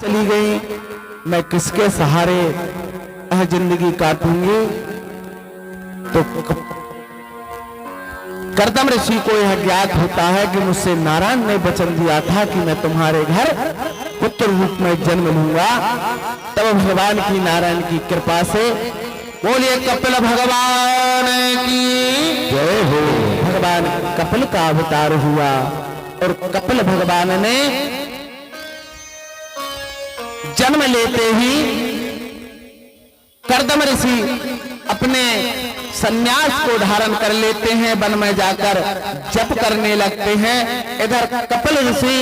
चली गई, मैं किसके सहारे यह जिंदगी काटूंगी। तो कर्दम ऋषि को यह ज्ञात होता है कि मुझसे नारायण ने वचन दिया था कि मैं तुम्हारे घर पुत्र रूप में जन्म लूंगा। तब भगवान की नारायण की कृपा से बोलिए कपिल भगवान की जय हो। भगवान कपिल का अवतार हुआ और कपिल भगवान ने जन्म लेते ही कर्दम ऋषि अपने सन्यास को धारण कर लेते हैं, वन में जाकर जप करने लगते हैं। इधर कपिल ऋषि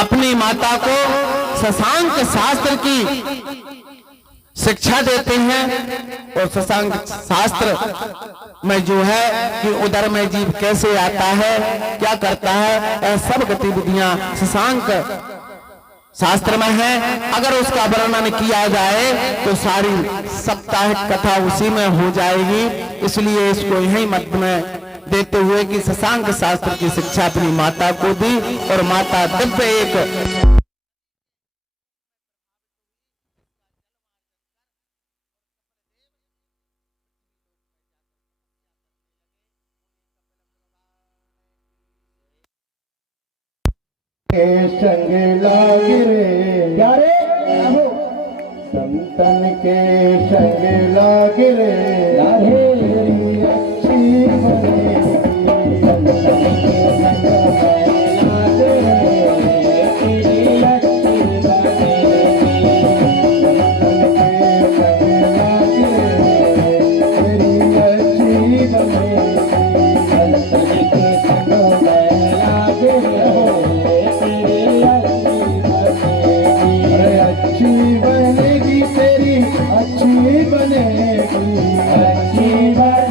अपनी माता को शशांक शास्त्र की शिक्षा देते हैं और शशांक शास्त्र में जो है कि उदर में जीव कैसे आता है, क्या करता है, यह सब गतिविधियां शशांक शास्त्र में है। अगर उसका वर्णन किया जाए तो सारी साप्ताहिक कथा उसी में हो जाएगी। इसलिए इसको यही मत में देते हुए कि शशांक शास्त्र की शिक्षा अपनी माता को दी और माता दिव्य एक के संग लागिरे प्यारे संतन के संग लागिरे तेरी अच्छी बने संतन के संग लागिरे तेरी अच्छी बने संतन के संग लागिरे तेरी अच्छी बनेगी अच्छी बनेगी तेरी अच्छी बनेगी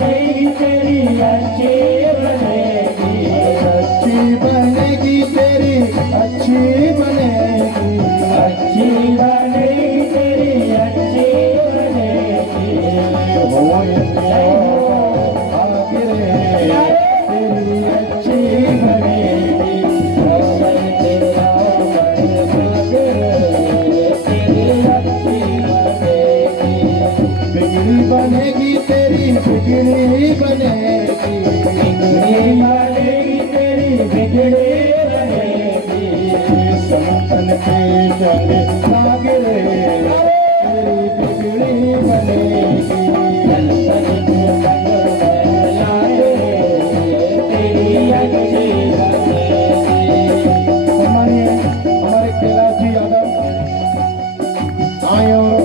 अच्छी बनेगी तेरी अच्छी बनेगी अच्छी बनेगी तेरी अच्छी बनेगी तेरी अच्छी बनेगी बिगड़ी बनेगी तेरी बिगड़ी बनेगी बिगड़ी बनेगी तेरी बिगड़ी बनेगी संतन के संग लागिरे तेरी बिगड़ी बनेगी संतन के संग लागिरे तेरी अच्छी बनेगी। हमारे कैलाश जी यादव आए और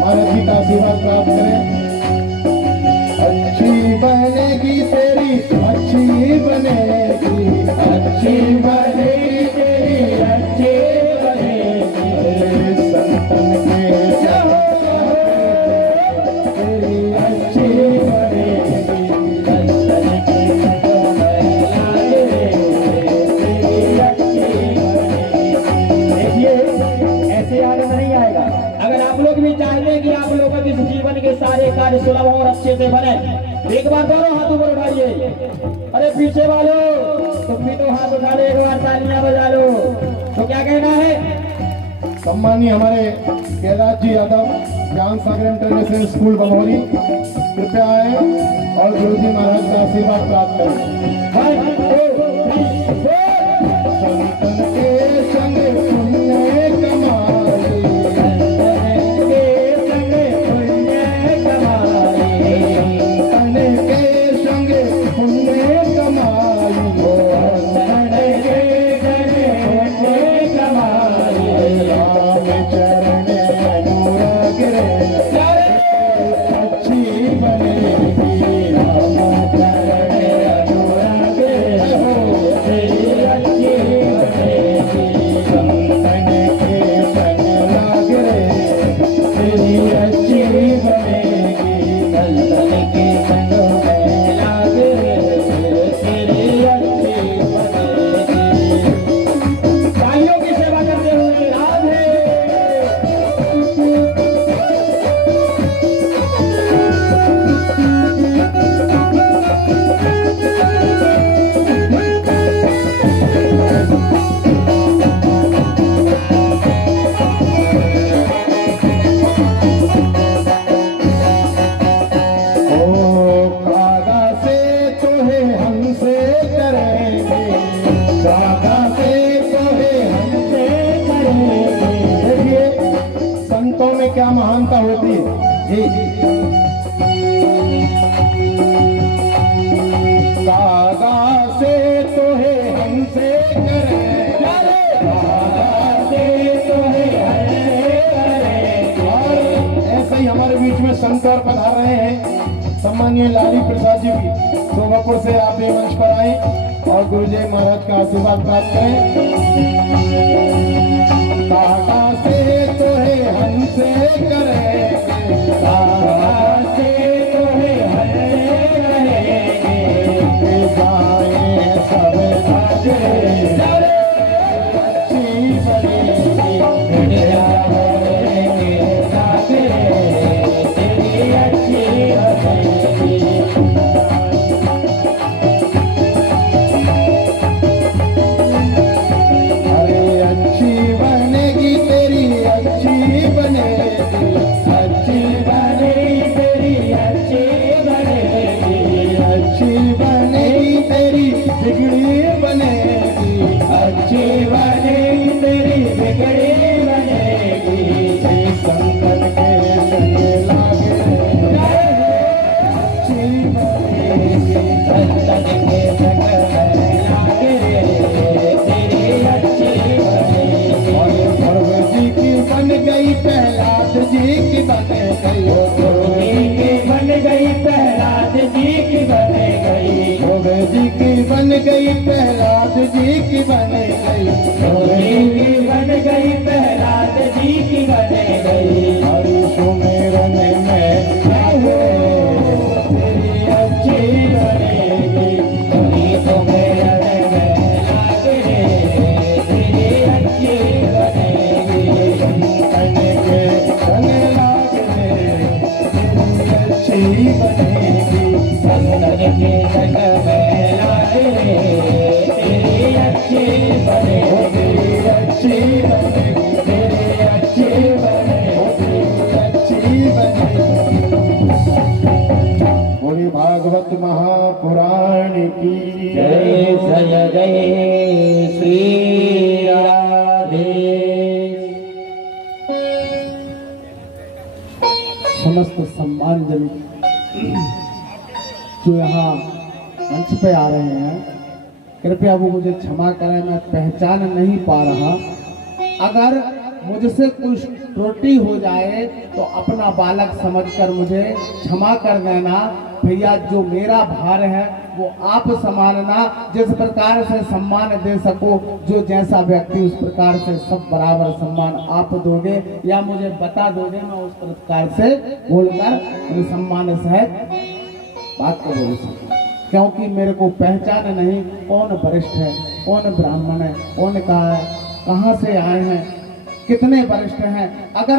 महाराज जी का आशीर्वाद प्राप्त करें। अच्छी बनेगी तेरी अच्छी बनेगी अच्छी बनेगी तेरी अच्छी बनेगी संतन के तेरी अच्छी बनेगी संतन के तेरी अच्छी बनेगी। देखिए ऐसे आगे नहीं आएगा। अगर आप लोग भी चाहते हैं कि आप लोगों के जीवन के सारे कार्य सुलभ और अच्छे से बने, एक बार दोनों हाथ ऊपर उठाइए। अरे पीछे वालों तुम भी तो हाथ उठा ले, एक बार तालियां बजा लो। तो क्या कहना है? सम्मानीय हमारे कैलाश जी यादव ज्ञान सागर इंटरनेशनल स्कूल बमोरी कृपया आए और गुरु जी महाराज का आशीर्वाद प्राप्त करें। संतन के संग पुण्य कमाई अच्छी बनेगी राम चरण अनुराग दादा से तो है हमसे करे, दादा से तो है हमसे करे। और ऐसे ही हमारे बीच में संतर पधार रहे हैं सम्मानीय लाली प्रसाद जी भी शोभापुर से। आप ये मंच पर आए और गुरुजी महाराज का आशीर्वाद प्राप्त करें। दादा से तो है हमसे करे, दादा से तो है हमसे करेंगे, जाए सब साजे अच्छी बड़ी जाएंगे साजे तेरी अच्छी बड़ी। अरे अच्छी बनेगी तेरी अच्छी बनेगी, अच्छी बनेगी तेरी अच्छी बनेगी, अच्छी बनेगी तेरी बिगड़ी बनेगी, अच्छी बनेगी तेरी बिगड़ी बनेगी। संकट के संग लागे अच्छी बनेगी, संकट के संग लागे तेरी अच्छी बनेगी। और गुरु जी की बन गई प्रहलाद जी की बन गई, गुरु जी की बन गई प्रहलाद जी की बन गई, गुरु जी की बन गई प्रहलाद जी की बन गई, गुरु जी की बन गई प्रहलाद जी की बन गई। और सुमेरन में आए तेरी अच्छी बनेगी, तेरी सुमेरन में लागे तेरी अच्छी बनेगी, कने के कने लागे तेरी अच्छी बनेगी, कने के कने में लागे तेरी अच्छी बनेगी, तेरी अच्छी बनेगी, तेरी अच्छी बनेगी, तेरी अच्छी बनेगी। बोली भागवत महापुराण की जय जय जय श्री राधे। समस्त सम्मानजन जो यहाँ मंच पे आ रहे हैं, कृपया वो मुझे क्षमा करें, मैं पहचान नहीं पा रहा। अगर मुझसे कुछ त्रुटि हो जाए तो अपना बालक समझकर मुझे क्षमा कर देना। भैया जो मेरा भार है वो आप संभालना, जिस प्रकार से सम्मान दे सको, जो जैसा व्यक्ति उस प्रकार से सब बराबर सम्मान आप दोगे या मुझे बता दोगे, मैं उस प्रकार से बोलकर मेरे सम्मान सहित बात को बोल सकूं। क्योंकि मेरे को पहचान नहीं कौन वरिष्ठ है, कौन ब्राह्मण है, कौन कहाँ से आए हैं, कितने वरिष्ठ हैं। अगर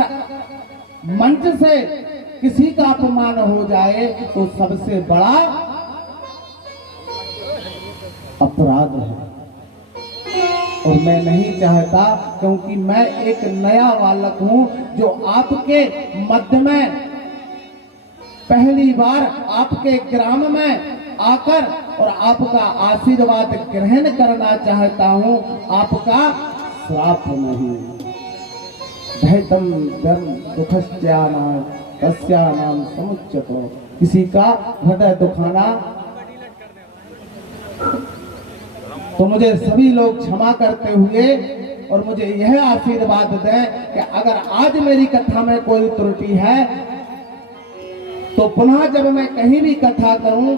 मंच से किसी का अपमान हो जाए तो सबसे बड़ा अपराध है, और मैं नहीं चाहता, क्योंकि मैं एक नया बालक हूं जो आपके मध्य में पहली बार आपके ग्राम में आकर और आपका आशीर्वाद ग्रहण करना चाहता हूं, आपका श्राप नहीं। भयतम धर्म दुखस्यानाम तस्यानाम समुच्यतो, किसी का हृदय दुखाना तो मुझे सभी लोग क्षमा करते हुए और मुझे यह आशीर्वाद दें कि अगर आज मेरी कथा में कोई त्रुटि है तो पुनः जब मैं कहीं भी कथा करूं,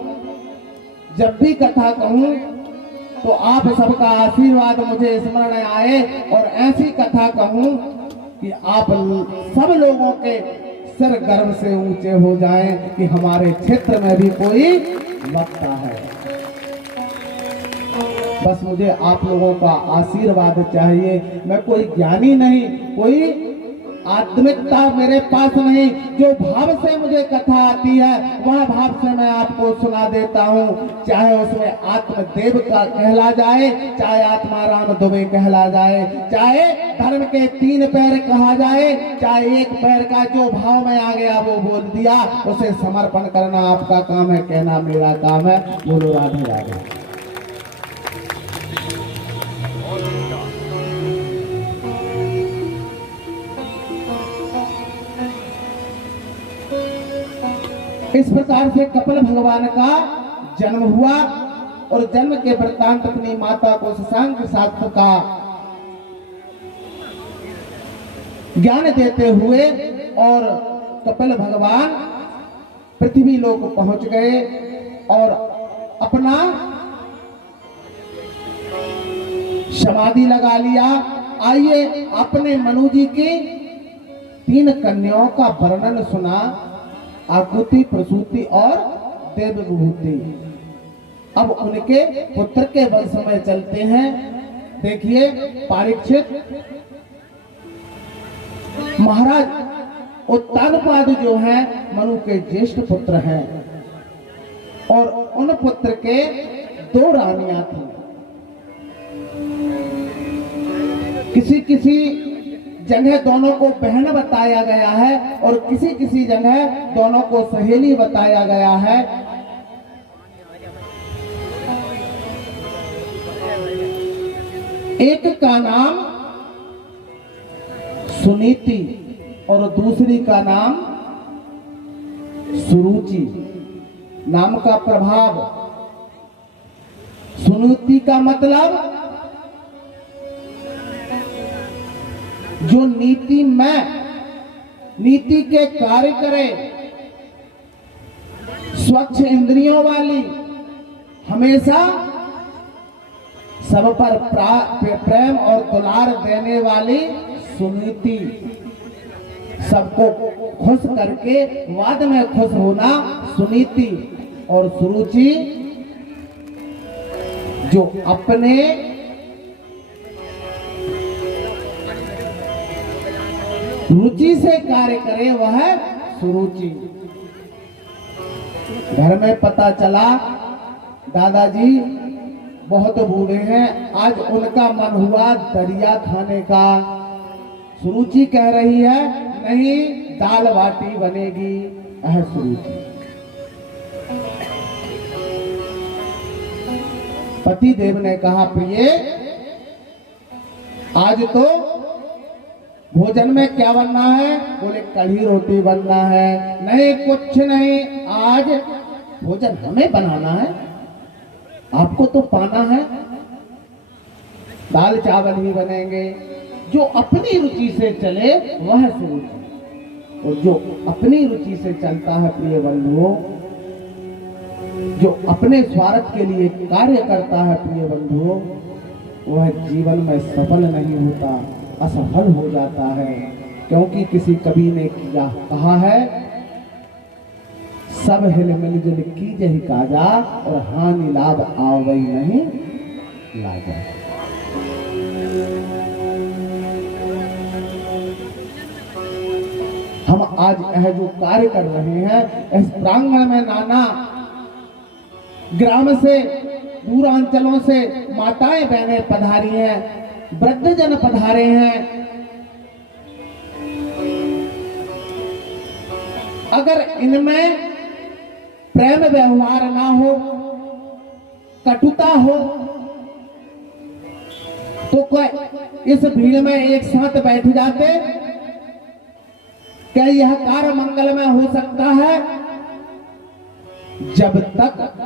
जब भी कथा कहूं तो आप सबका आशीर्वाद मुझे स्मरण आए और ऐसी कथा कहूं कि आप सब लोगों के सिर गर्व से ऊंचे हो जाएं कि हमारे क्षेत्र में भी कोई वक्ता है। बस मुझे आप लोगों का आशीर्वाद चाहिए। मैं कोई ज्ञानी नहीं, कोई आत्मिकता मेरे पास नहीं। जो भाव से मुझे कथा आती है वह भाव से मैं आपको सुना देता हूँ, चाहे उसमें आत्मदेव का कहला जाए, चाहे आत्माराम दुबे कहला जाए, चाहे धर्म के 3 पैर कहा जाए, चाहे एक पैर का, जो भाव में आ गया वो बोल दिया। उसे समर्पण करना आपका काम है, कहना मेरा काम है। बोलो राधे राधे। इस प्रकार से कपिल भगवान का जन्म हुआ और जन्म के वृत्तांत अपनी माता को शशांक शास्त्र का ज्ञान देते हुए और कपिल भगवान पृथ्वी लोक पहुंच गए और अपना समाधि लगा लिया। आइए अपने मनु जी की 3 कन्याओं का वर्णन सुना, आकुति, प्रसूति और देव विभूति। अब उनके पुत्र के वंश में चलते हैं। देखिए परीक्षित महाराज उत्तानपाद जो है मनु के ज्येष्ठ पुत्र हैं और उन पुत्र के 2 रानियां थी। किसी किसी जगह दोनों को बहन बताया गया है और किसी किसी जगह दोनों को सहेली बताया गया है। एक का नाम सुनीति और दूसरी का नाम सुरुचि। नाम का प्रभाव, सुनीति का मतलब जो नीति में नीति के कार्य करे, स्वच्छ इंद्रियों वाली, हमेशा सब पर प्रेम और दुलार देने वाली सुनीति, सबको खुश करके बाद में खुश होना सुनीति। और सुरुचि जो अपने रुचि से कार्य करे वह सुरुचि। घर में पता चला दादाजी बहुत बूढ़े हैं, आज उनका मन हुआ दरिया खाने का। सुरुचि कह रही है नहीं, दाल बाटी बनेगी। सुरुचि पति देव ने कहा प्रिय आज तो भोजन में क्या बनना है? बोले कढ़ी रोटी बनना है। नहीं कुछ नहीं, आज भोजन हमें बनाना है, आपको तो पाना है, दाल चावल ही बनेंगे। जो अपनी रुचि से चले वह सुरुचि, और जो अपनी रुचि से चलता है प्रिय बंधुओं, जो अपने स्वार्थ के लिए कार्य करता है प्रिय बंधुओं, वह जीवन में सफल नहीं होता, असफल हो जाता है। क्योंकि किसी कवि ने किया कहा है, सब हिल मिलजुल कीजहि काजा और हानि लाभ आवई नहीं लाजा। हम आज यह जो कार्य कर रहे हैं, इस प्रांगण में नाना ग्राम से दूरांचलों से माताएं बहनें पधारी हैं, वृद्धजन पधारे हैं। अगर इनमें प्रेम व्यवहार ना हो, कटुता हो, तो कोई इस भीड़ में एक साथ बैठ जाते, क्या यह कार्य मंगलमय हो सकता है? जब तक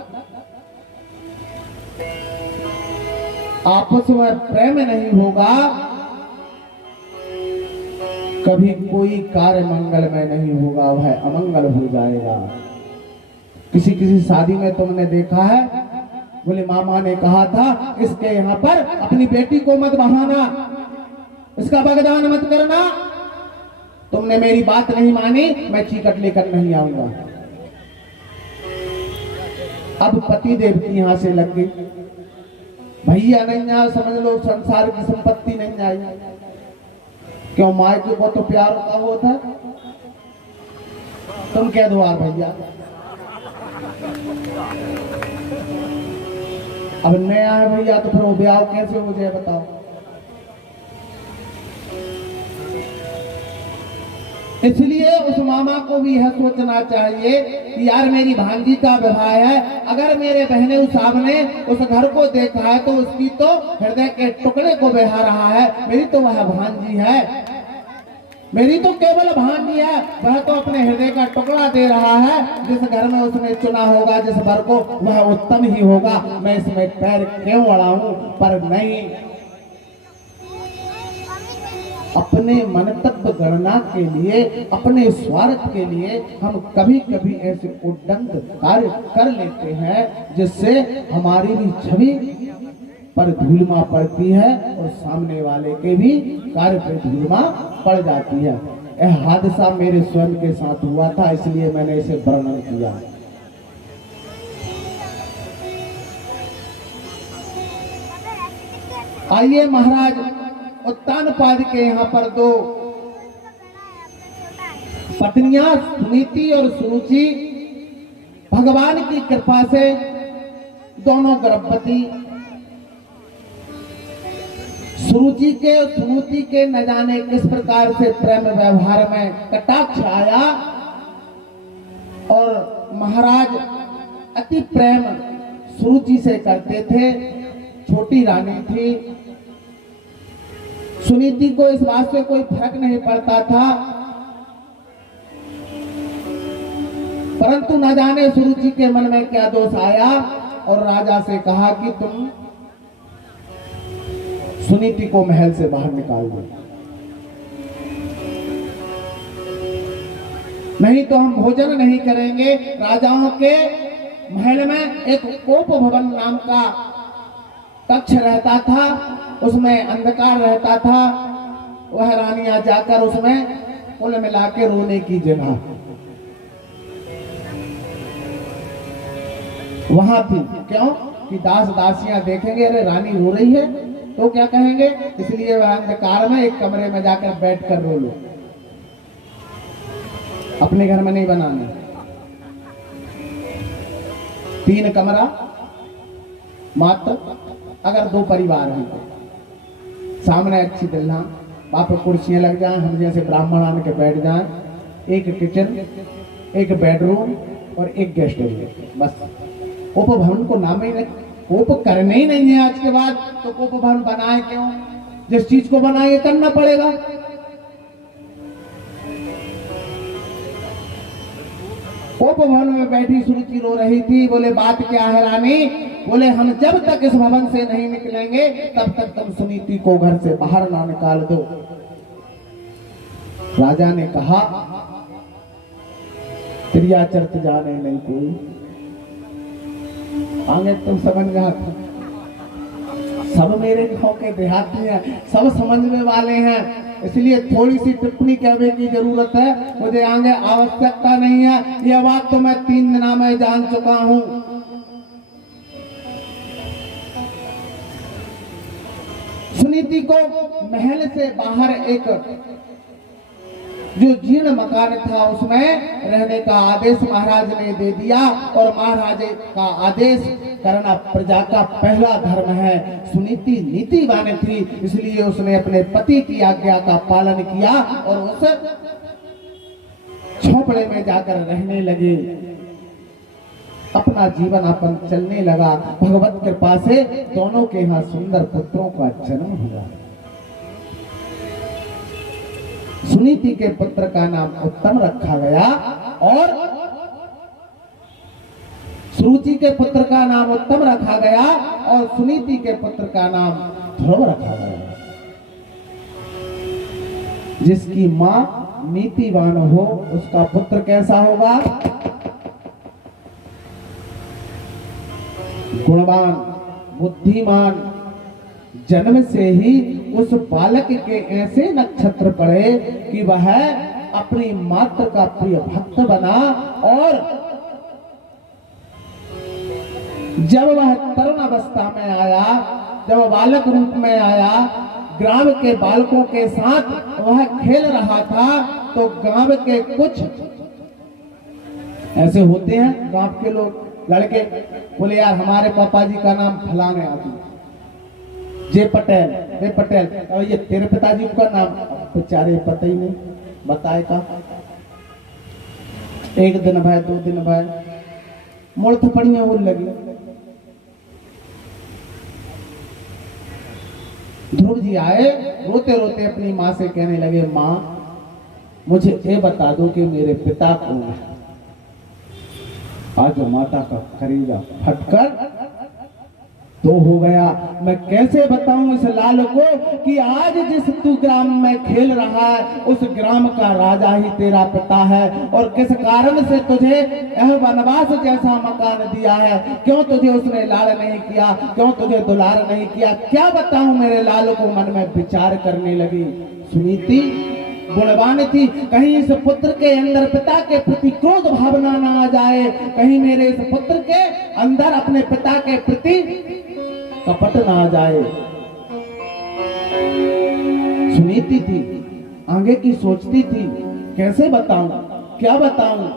आपस में प्रेम नहीं होगा, कभी कोई कार्य मंगलमय नहीं होगा, वह अमंगल हो जाएगा। किसी किसी शादी में तुमने देखा है, बोले मामा ने कहा था इसके यहाँ पर अपनी बेटी को मत बहाना, इसका बगदान मत करना, तुमने मेरी बात नहीं मानी, मैं चीकट लेकर नहीं आऊंगा। अब पति देव की यहां से लग गई, भैया नहीं आया, समझ लो संसार की संपत्ति नहीं आई। क्यों माँ को बहुत तो प्यार होता वो था, तुम कह दो यार भैया। अब नया है भैया, तो फिर वो ब्याह कैसे हो जाए बताओ। इसलिए उस मामा को भी यह सोचना चाहिए कि यार मेरी भांजी का विवाह है, अगर मेरे बहने साहब ने उस घर को देखा है तो उसकी तो हृदय के टुकड़े को बहा रहा है, मेरी तो वह भांजी है। मेरी तो केवल भांजी है, वह तो अपने हृदय का टुकड़ा दे रहा है। जिस घर में उसने चुना होगा जिस वर को, वह उत्तम ही होगा। मैं इसमें पैर क्यों अड़ाऊं? पर नहीं, अपने मनतत्व गणना के लिए, अपने स्वार्थ के लिए हम कभी कभी ऐसे उद्दंड कार्य कर लेते हैं जिससे हमारी भी छवि पर धूलिमा पड़ती है और सामने वाले के भी कार्य पर धूलिमा पड़ जाती है। यह हादसा मेरे स्वयं के साथ हुआ था, इसलिए मैंने इसे वर्णन किया। आइए महाराज, उत्तानपाद के यहाँ पर दो पत्नियां सुनीति और सुरुचि भगवान की कृपा से दोनों गर्भवती। सुरुचि के और सुनीति के न जाने किस प्रकार से प्रेम व्यवहार में कटाक्ष आया और महाराज अति प्रेम सुरुचि से करते थे। छोटी रानी थी, सुनीति को इस बात से कोई फर्क नहीं पड़ता था, परंतु न जाने सुरुचि के मन में क्या दोष आया और राजा से कहा कि तुम सुनीति को महल से बाहर निकाल दो, नहीं तो हम भोजन नहीं करेंगे। राजाओं के महल में एक कोप भवन नाम का कक्ष रहता था, उसमें अंधकार रहता था। वह रानियां जाकर उसमें कुल मिला के रोने की जगह वहां थी। क्यों कि दास दासियां देखेंगे अरे रानी रो रही है तो क्या कहेंगे, इसलिए वह अंधकार में एक कमरे में जाकर बैठ कर रो लो। अपने घर में नहीं बनाना। 3 कमरा मात्र, अगर 2 परिवार हैं तो सामने अच्छी दुल्हा, वहां पर कुर्सियां लग जाएं, हम जैसे ब्राह्मण आने के बैठ जाएं, एक किचन, एक बेडरूम और एक गेस्ट एरिया, बस। कोप भवन को नाम ही नहीं, कोप करने ही नहीं है आज के बाद, तो कोप भवन बनाए क्यों? जिस चीज को बनाए करना पड़ेगा। कोप भवन में बैठी सुरुचि रो रही थी। बोले बात क्या है रानी? बोले हम जब तक इस भवन से नहीं निकलेंगे तब तक तुम सुनीति को घर से बाहर ना निकाल दो। राजा ने कहा क्रिया चर्च जाने नहीं कोई, आगे तुम समझ रहा था। सब मेरे गांव के देहाती हैं, सब समझने वाले हैं, इसलिए थोड़ी सी टिप्पणी कहने की जरूरत है, मुझे आगे आवश्यकता नहीं है। यह बात तो मैं 3 दिन में जान चुका हूं। सुनीति को महल से बाहर एक जो जीर्ण मकान था उसमें रहने का आदेश महाराज ने दे दिया, और महाराज का आदेश करना प्रजा का पहला धर्म है। सुनीति नीतिवान थी, इसलिए उसने अपने पति की आज्ञा का पालन किया और उस झोपड़े में जाकर रहने लगे। अपना जीवन अपन चलने लगा। भगवत कृपा से दोनों के यहाँ सुंदर पुत्रों का जन्म हुआ। सुनीति के पुत्र का नाम उत्तम रखा गया और सुरुचि के पुत्र का नाम उत्तम रखा गया और सुनीति के पुत्र का नाम ध्रुव रखा गया। जिसकी मां नीतिवान हो उसका पुत्र कैसा होगा? गुणवान, बुद्धिमान। जन्म से ही उस बालक के ऐसे नक्षत्र पड़े कि वह अपनी मात्र का प्रिय भक्त बना, और जब वह तरुण अवस्था में आया, जब बालक रूप में आया, ग्राम के बालकों के साथ वह खेल रहा था, तो गांव के कुछ ऐसे होते हैं गांव के लोग लड़के, बोले यार हमारे पापा जी का नाम फलाने आदमी, जे पटेल, वे पटेल, और ये तेरे पिताजी का नाम बेचारे पता ही नहीं, बताए का। 1 दिन भाई 2 दिन भाई मोड़ थपड़ियां बोल लगी। ध्रुव जी आए, रोते रोते अपनी माँ से कहने लगे, माँ मुझे ये बता दो कि मेरे पिता कौन है। आज माता का करेगा फटकर तो हो गया। मैं कैसे बताऊं इस लाल को कि आज जिस तू ग्राम में खेल रहा है उस ग्राम का राजा ही तेरा पिता है, और किस कारण से तुझे यह वनवास जैसा मकान दिया है, क्यों तुझे उसने लाड़ नहीं किया, क्यों तुझे दुलार नहीं किया, क्या बताऊं मेरे लाल को। मन में विचार करने लगी। सुनीति गुणवान थी, कहीं इस पुत्र के अंदर पिता के प्रति क्रोध भावना ना आ जाए, कहीं मेरे इस पुत्र के अंदर अपने पिता के प्रति कपट ना आ जाए। सुनीति थी, आगे की सोचती थी, कैसे बताऊं, क्या बताऊं।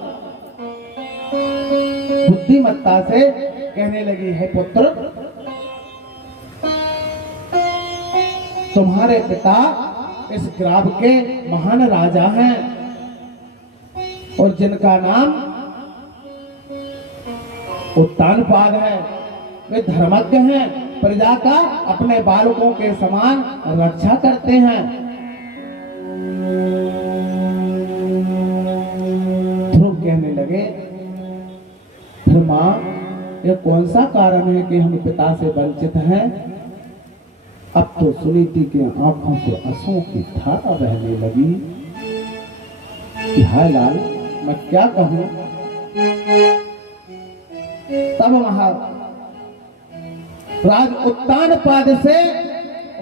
बुद्धिमत्ता से कहने लगी, है पुत्र, तुम्हारे पिता इस ग्राम के महान राजा हैं और जिनका नाम उत्तानपाद है। वे धर्मज्ञ हैं, प्रजा का अपने बालकों के समान रक्षा करते हैं। ध्रुव कहने लगे, फिर मां, यह कौन सा कारण है कि हम पिता से वंचित हैं। अब तो सुनीति के आंखों से आंसुओं की धारा बहने लगी कि हाय लाल, मैं क्या कहूं। तब महाराज उत्तानपाद से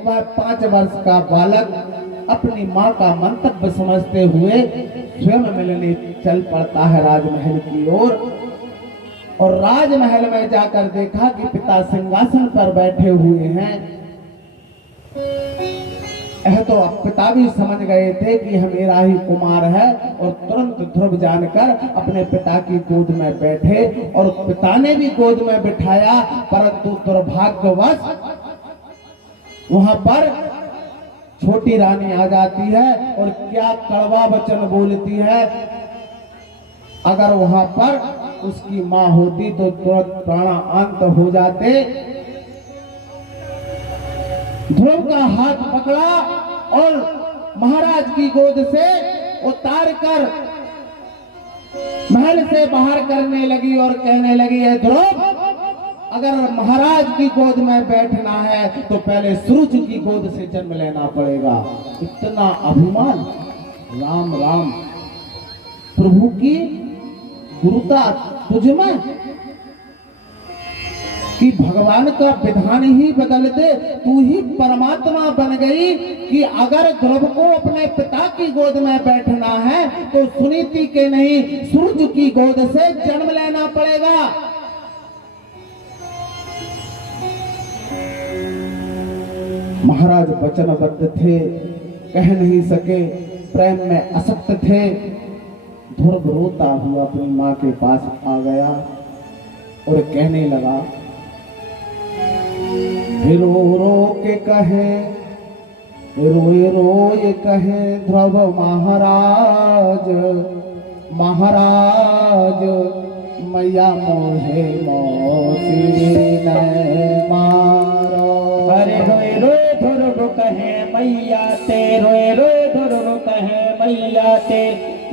वह 5 वर्ष का बालक अपनी मां का मंतव्य समझते हुए स्वयं मिलने चल पड़ता है राजमहल की ओर। और राजमहल में जाकर देखा कि पिता सिंहासन पर बैठे हुए हैं। यह तो अब पिता भी समझ गए थे कि यह मेरा ही कुमार है, और तुरंत ध्रुव जानकर अपने पिता की गोद में बैठे, और पिता ने भी गोद में बिठाया। परंतु दुर्भाग्यवश वहां पर छोटी रानी आ जाती है और क्या कड़वा वचन बोलती है। अगर वहां पर उसकी मां होती तो तुरंत प्राणांत हो जाते। ध्रुव का हाथ पकड़ा और महाराज की गोद से उतार कर महल से बाहर करने लगी और कहने लगी, है ध्रुव, अगर महाराज की गोद में बैठना है तो पहले सूरज की गोद से जन्म लेना पड़ेगा। इतना अभिमान। राम राम, प्रभु की गुरुता तुझमें कि भगवान का विधान ही बदल दे। तू ही परमात्मा बन गई कि अगर ध्रुव को अपने पिता की गोद में बैठना है तो सुनीति के नहीं, सूरज की गोद से जन्म लेना पड़ेगा। महाराज वचनबद्ध थे, कह नहीं सके, प्रेम में आसक्त थे। ध्रुव रोता हुआ अपनी मां के पास आ गया और कहने लगा, रो रो के कहे, रोए रोए कहे ध्रुव महाराज, महाराज मैया मोहे मौसी न मारो। अरे रोए रोए ध्रुव कहे मैया ते, रोए रोए ध्रुव कहे मैया ते,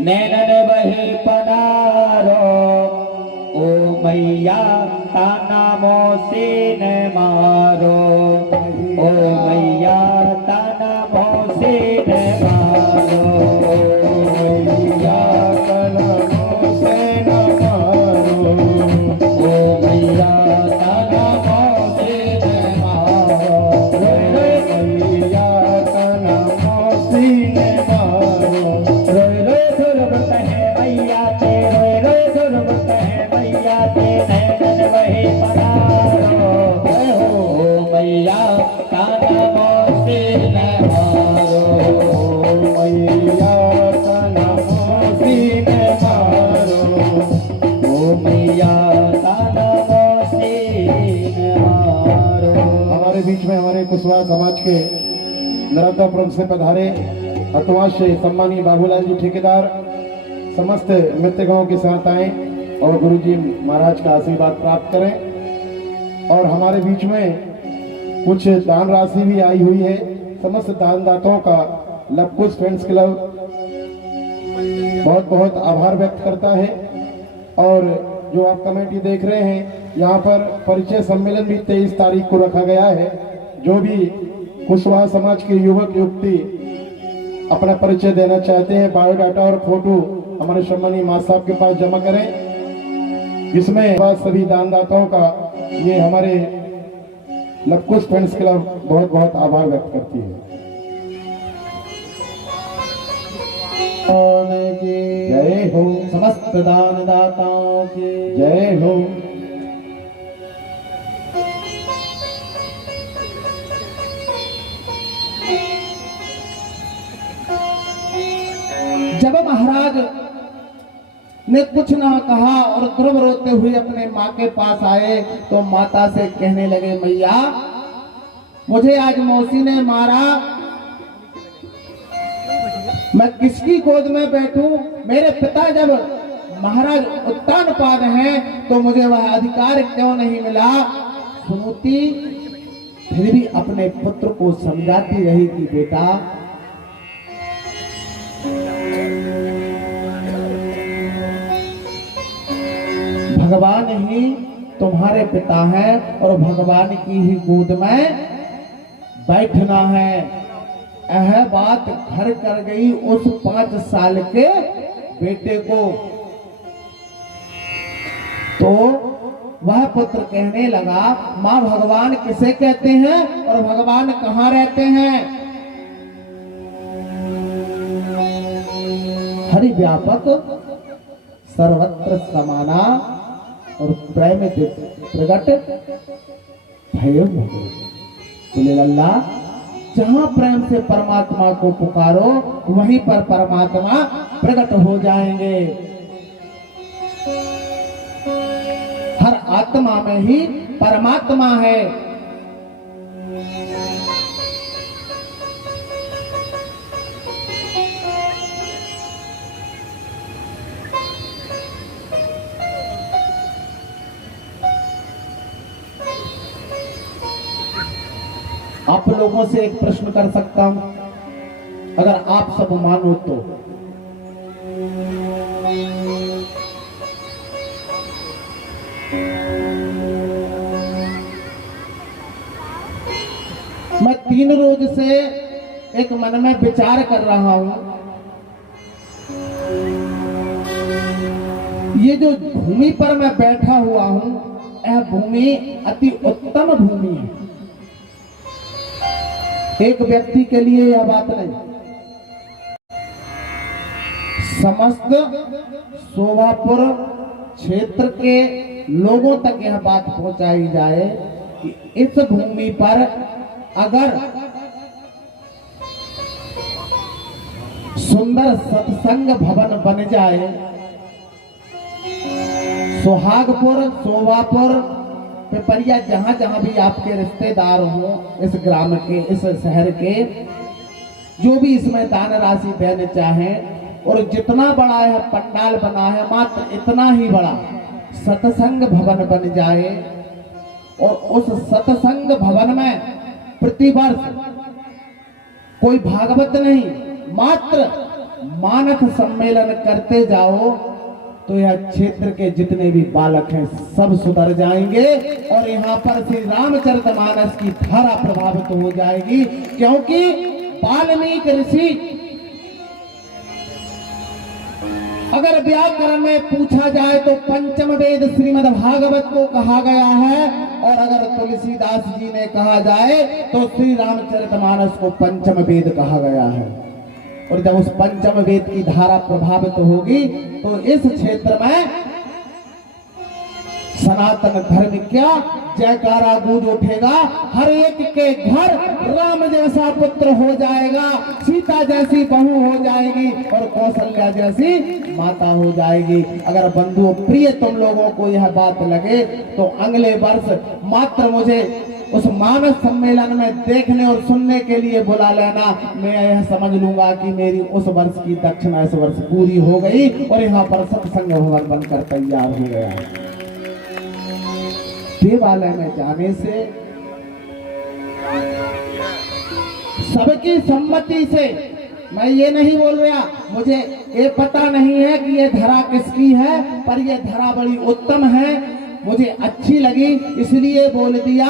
नैनन बहे पधारो। ओ मैया ताना मौसी न मारो, ओ मैया ताना मौसी न मारो, ओ मैया ताना मौसी न मारो, ओ मैया ताना मौसी न मारो, मैया ताना मौसी न मारो। रोए रोए ध्रुव कहे मैया ते, रोए रोए ध्रुव कहे मैया ते, नैनन बहे पधारो। ओ मैया ताना मौसी न मारो, ओ मैया ताना मौसी न मारो, ओ मैया ताना मौसी न मारो। हमारे बीच में हमारे कुशवाहा समाज के नर्मदापुरम से पधारे अतवास से सम्मानीय बाबूलाल जी ठेकेदार समस्त मृतकों के साथ आए और गुरुजी महाराज का आशीर्वाद प्राप्त करें। और हमारे बीच में कुछ दान राशि भी आई हुई है। समस्त दानदाताओं का लवकुश फ्रेंड्स क्लब बहुत बहुत आभार व्यक्त करता है। और जो आप कमेटी देख रहे हैं, यहाँ पर परिचय सम्मेलन भी 23 तारीख को रखा गया है। जो भी कुशवाहा समाज के युवक युवती अपना परिचय देना चाहते हैं, बायोडाटा और फोटो हमारे सम्मानीय मां साहब के पास जमा करें। इसमें सभी दानदाताओं का ये हमारे लवकुश फ्रेंड्स क्लब बहुत बहुत आभार व्यक्त करती है। जय हो। समस्त दानदाताओं की जय हो। जब महाराज ने कुछ ना कहा और ध्रुव रोते हुए अपने माँ के पास आए तो माता से कहने लगे, मैया मुझे आज मौसी ने मारा, मैं किसकी गोद में बैठूं? मेरे पिता जब महाराज उत्तानपाद हैं तो मुझे वह अधिकार क्यों नहीं मिला? सुनीति फिर भी अपने पुत्र को समझाती रही कि बेटा भगवान ही तुम्हारे पिता हैं और भगवान की ही गोद में बैठना है। यह बात घर कर गई उस 5 साल के बेटे को। तो वह पुत्र कहने लगा, माँ भगवान किसे कहते हैं और भगवान कहाँ रहते हैं? हरि व्यापक सर्वत्र समाना और प्रेम प्रगट भयो बोले लल्ला, जहां प्रेम से परमात्मा को पुकारो वहीं पर परमात्मा प्रकट हो जाएंगे। हर आत्मा में ही परमात्मा है। आप लोगों से एक प्रश्न कर सकता हूं, अगर आप सब मानो तो। मैं 3 रोज से एक मन में विचार कर रहा हूं, ये जो भूमि पर मैं बैठा हुआ हूं, यह भूमि अति उत्तम भूमि है। एक व्यक्ति के लिए यह बात नहीं, समस्त शोभापुर क्षेत्र के लोगों तक यह बात पहुंचाई जाए कि इस भूमि पर अगर सुंदर सत्संग भवन बन जाए, सुहागपुर, शोभापुर, पिपरिया, जहां जहां भी आपके रिश्तेदार हो इस ग्राम के, इस शहर के, जो भी इसमें दान राशि देने चाहें, और जितना बड़ा यह पंडाल बना है मात्र इतना ही बड़ा सत्संग भवन बन जाए, और उस सत्संग भवन में प्रतिवर्ष कोई भागवत नहीं, मात्र मानस सम्मेलन करते जाओ, तो यह क्षेत्र के जितने भी बालक हैं सब सुधर जाएंगे और यहाँ पर श्री रामचरितमानस की धारा प्रभावित हो जाएगी। क्योंकि वाल्मीकि ऋषि, अगर व्याकरण में पूछा जाए तो पंचम वेद श्रीमद् भागवत को कहा गया है, और अगर तुलसीदास जी ने कहा जाए तो श्री रामचरितमानस को पंचम वेद कहा गया है। और जब उस पंचम वेद की धारा प्रभावित होगी तो इस क्षेत्र में सनातन धर्म क्या जयकारा गूंज उठेगा। हर एक के घर राम जैसा पुत्र हो जाएगा, सीता जैसी बहू हो जाएगी और कौशल्या जैसी माता हो जाएगी। अगर बंधुओं प्रिय तुम लोगों को यह बात लगे तो अगले वर्ष मात्र मुझे उस मानस सम्मेलन में देखने और सुनने के लिए बुला लेना। मैं यह समझ लूंगा कि मेरी उस वर्ष की दक्षिणा इस वर्ष पूरी हो गई और यहाँ पर सत्संग भवन बनकर तैयार हो गया। देवालय में जाने से, सबकी सम्मति से मैं ये नहीं बोल रहा, मुझे ये पता नहीं है कि ये धरा किसकी है, पर ये धरा बड़ी उत्तम है, मुझे अच्छी लगी इसलिए बोल दिया।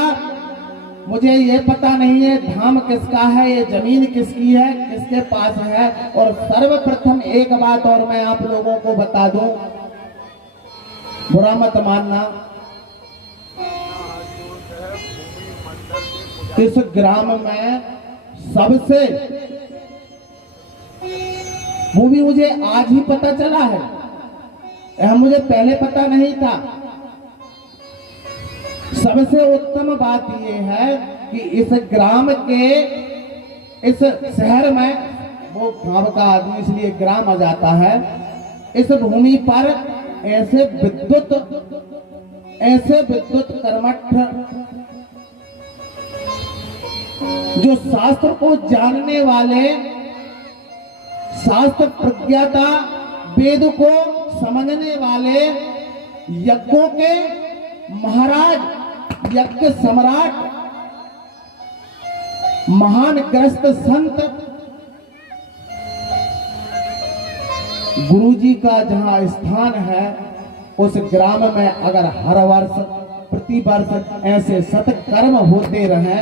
मुझे ये पता नहीं है धाम किसका है, ये जमीन किसकी है, किसके पास है। और सर्वप्रथम एक बात और मैं आप लोगों को बता दूं, बुरा मत मानना, इस ग्राम में सबसे, वो भी मुझे आज ही पता चला है, यह मुझे पहले पता नहीं था। सबसे उत्तम बात यह है कि इस ग्राम के, इस शहर में, वो गांव का आदमी इसलिए ग्राम आ जाता है, इस भूमि पर ऐसे विद्युत कर्मठ जो शास्त्र को जानने वाले, शास्त्र प्रज्ञाता, वेद को समझने वाले, यज्ञों के महाराज, यज्ञ सम्राट, महान ग्रस्त संत, गुरुजी का जहां स्थान है, उस ग्राम में अगर हर वर्ष प्रति वर्ष ऐसे सत्कर्म होते रहे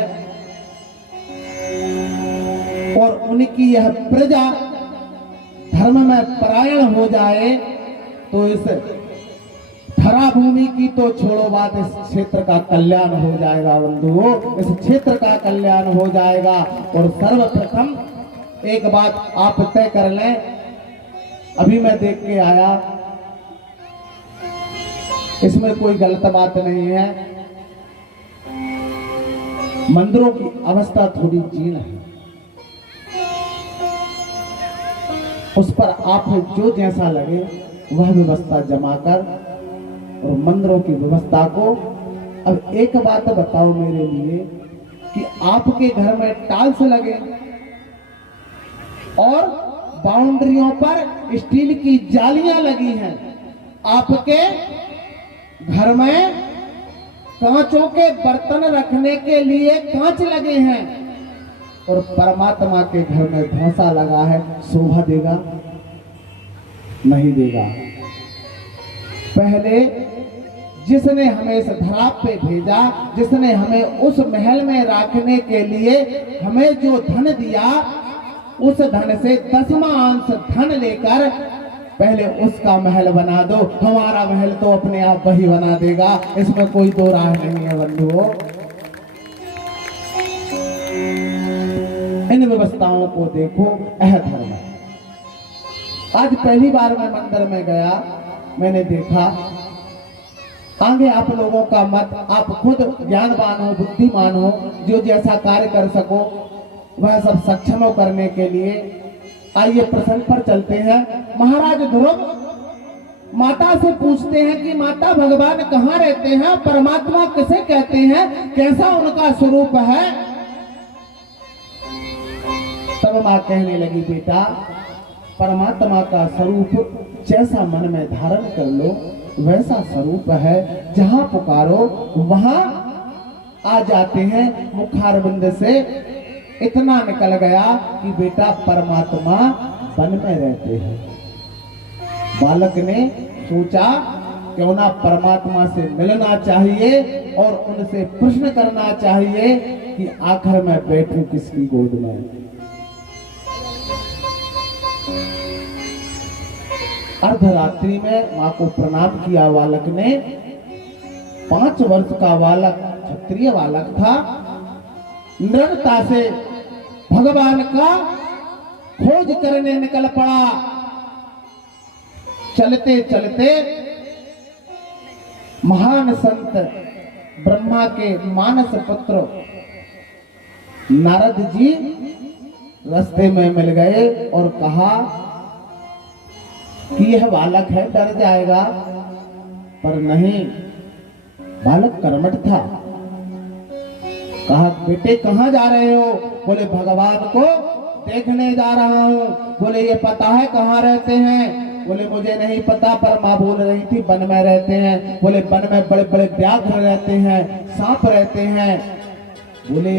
और उनकी यह प्रजा धर्म में परायण हो जाए, तो इस धरा भूमि की तो छोड़ो बात, इस क्षेत्र का कल्याण हो जाएगा बंधुओं, इस क्षेत्र का कल्याण हो जाएगा। और सर्वप्रथम एक बात आप तय कर लें, अभी मैं देख के आया, इसमें कोई गलत बात नहीं है, मंदिरों की अवस्था थोड़ी जीर्ण है, उस पर आप जो जैसा लगे वह व्यवस्था जमा कर और मंदिरों की व्यवस्था को। अब एक बात बताओ मेरे लिए कि आपके घर में टाइल्स लगे और बाउंड्रियों पर स्टील की जालियां लगी हैं, आपके घर में कांचों के बर्तन रखने के लिए कांच लगे हैं, और परमात्मा के घर में धोसा लगा है, शोभा देगा? नहीं देगा। पहले जिसने हमें इस धरा पे भेजा, जिसने हमें उस महल में रखने के लिए हमें जो धन दिया, उस धन से 10वां अंश धन लेकर पहले उसका महल बना दो, हमारा महल तो अपने आप वही बना देगा, इसमें कोई दो राह नहीं है बंधुओं। इन व्यवस्थाओं को देखो, यह धर्म है। आज पहली बार मैं मंदिर में गया, मैंने देखा, आगे आप लोगों का मत, आप खुद ज्ञानवान हो, बुद्धिमान हो, जो जैसा कार्य कर सको वह सब सक्षम हो करने के लिए। आइए प्रसंग पर चलते हैं। महाराज ध्रुव माता से पूछते हैं कि माता भगवान कहाँ रहते हैं, परमात्मा किसे कहते हैं, कैसा उनका स्वरूप है। तब मां कहने लगी, बेटा परमात्मा का स्वरूप जैसा मन में धारण कर लो वैसा स्वरूप है, जहां पुकारो वहां आ जाते हैं। मुखारविंद से इतना निकल गया कि बेटा परमात्मा वन में रहते हैं। बालक ने सोचा क्यों ना परमात्मा से मिलना चाहिए और उनसे प्रश्न करना चाहिए कि आखिर मैं बैठूं किसकी गोद में। अर्धरात्रि में मां को प्रणाम किया बालक ने। 5 वर्ष का बालक, क्षत्रिय बालक था, नृणता से भगवान का खोज करने निकल पड़ा। चलते चलते महान संत ब्रह्मा के मानस पुत्र नारद जी रास्ते में मिल गए और कहा कि यह बालक है, डर जाएगा, पर नहीं, बालक कर्मठ था। कहा बेटे कहाँ जा रहे हो? बोले भगवान को देखने जा रहा हूँ। बोले ये पता है कहाँ रहते हैं? बोले मुझे नहीं पता, पर माँ बोल रही थी वन में रहते हैं। बोले वन में बड़े बड़े व्याघ्र रहते हैं, सांप रहते हैं। बोले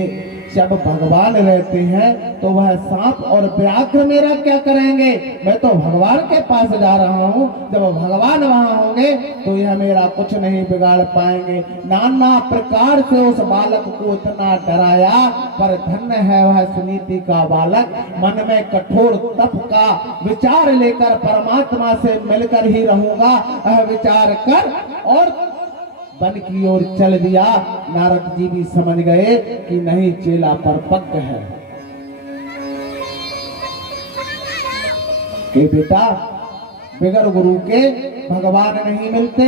जब भगवान रहते हैं तो वह सांप और व्याघ्र मेरा क्या करेंगे? मैं तो भगवान के पास जा रहा हूँ। जब भगवान वहां होंगे तो यह मेरा कुछ नहीं बिगाड़ पाएंगे। नाना प्रकार से उस बालक को इतना डराया, पर धन्य है वह सुनीति का बालक। मन में कठोर तप का विचार लेकर परमात्मा से मिलकर ही रहूंगा, यह विचार कर और वन की ओर चल दिया। नारद जी भी समझ गए कि नहीं, चेला परपक्व है कि बेटा बगैर गुरु के भगवान नहीं मिलते।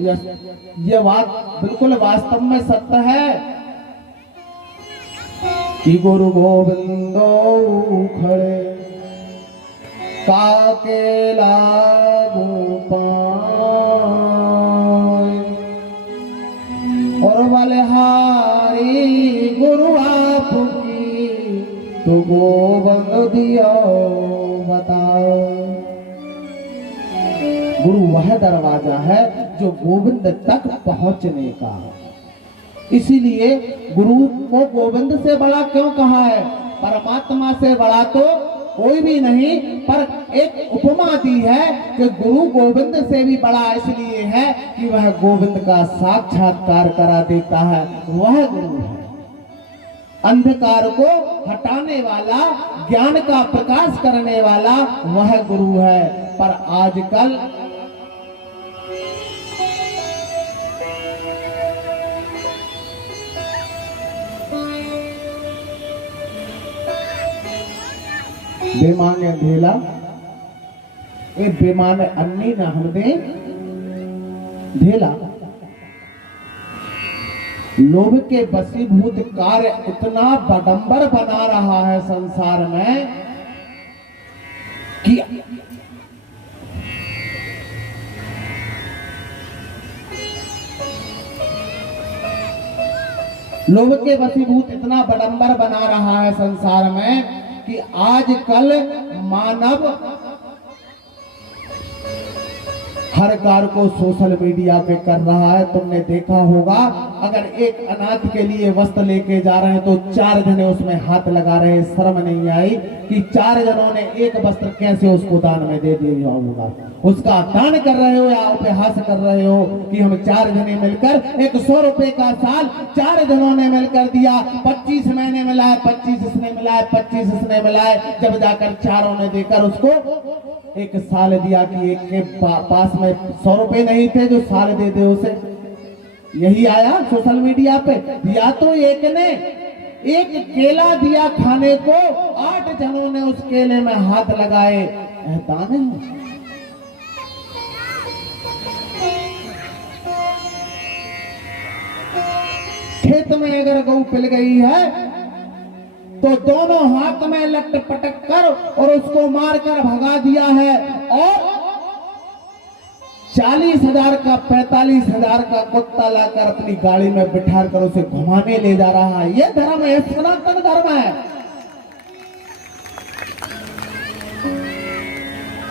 यह बात बिल्कुल वास्तव में सत्य है कि गुरु गोविंदो खड़े काके लागू पाए और बलिहारी गुरु आपकी तो गोविंद दियो बताओ। गुरु वह दरवाजा है जो गोविंद तक पहुंचने का। इसीलिए गुरु को गोविंद से बड़ा क्यों कहा है? परमात्मा से बड़ा तो कोई भी नहीं, पर एक उपमा दी है कि गुरु गोविंद से भी बड़ा इसलिए है कि वह गोविंद का साक्षात्कार करा देता है। वह गुरु है, अंधकार को हटाने वाला, ज्ञान का प्रकाश करने वाला वह गुरु है। पर आजकल बेमाने ढेला ए बेमाने अन्नी न हमने ढेला। लोभ के वशीभूत कार्य इतना बडंबर बना रहा है संसार में कि लोभ के वशीभूत इतना बडंबर बना रहा है संसार में कि आजकल मानव हर कार्य को सोशल मीडिया पे कर रहा है। तुमने देखा होगा, अगर एक अनाथ के लिए वस्त्र लेके जा रहे हैं तो 4 जने उसमें हाथ लगा रहे हैं। शर्म नहीं आई कि 4 जनों ने एक वस्त्र कैसे उसको दान में दे दिया होगा? उसका दान कर रहे हो या उपहास कर रहे हो कि हम 4 जने मिलकर 100 रुपए का साल 4 जनों ने मिलकर दिया, 25 मैंने मिलाए, 25 इसने मिलाए, 25 इसने मिलाए, जब जाकर 4 ने देकर उसको 1 साल दिया कि एक के पास में 100 रुपए नहीं थे जो साल दे दे उसे। यही आया सोशल मीडिया पे। या तो एक ने एक केला दिया खाने को, 8 जनों ने उस केले में हाथ लगाए, एहसान है। खेत में अगर गऊ पिल गई है तो दोनों हाथ में लट पटक कर और उसको मारकर भगा दिया है, और 40,000 का 45,000 का कुत्ता लाकर अपनी गाड़ी में बिठा कर उसे घुमाने ले जा रहा है। यह धर्म है, सनातन धर्म है।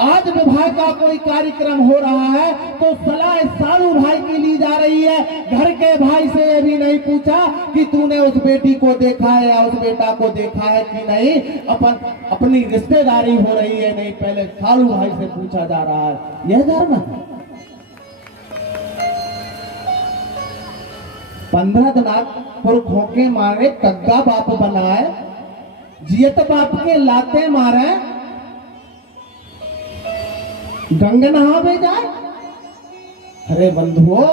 आज विवाह का कोई कार्यक्रम हो रहा है तो सलाह सालू भाई की ली जा रही है। घर के भाई से ये भी नहीं पूछा कि तूने उस बेटी को देखा है या उस बेटा को देखा है कि नहीं। अपनी रिश्तेदारी हो रही है, नहीं, पहले सालू भाई से पूछा जा रहा है। यह धर्म है। 15 दिन पुरखों के मारे कग्गा बाप बनाए, जियत बाप के लाते मारे, गंगा नहावे जाए। अरे बंधुओं,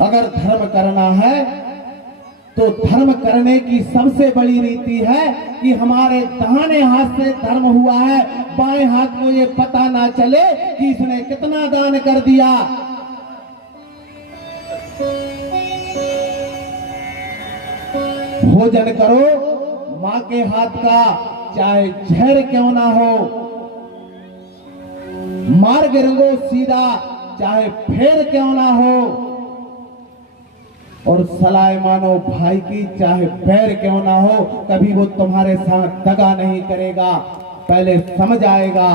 अगर धर्म करना है तो धर्म करने की सबसे बड़ी रीति है कि हमारे दाहिने हाथ से धर्म हुआ है, बाएं हाथ को ये पता ना चले कि इसने कितना दान कर दिया। भोजन करो माँ के हाथ का, चाहे जहर क्यों ना हो। मार्ग रंगो सीधा, चाहे फेर क्यों ना हो। और सलाह मानो भाई की, चाहे बैर क्यों ना हो। कभी वो तुम्हारे साथ दगा नहीं करेगा, पहले समझ आएगा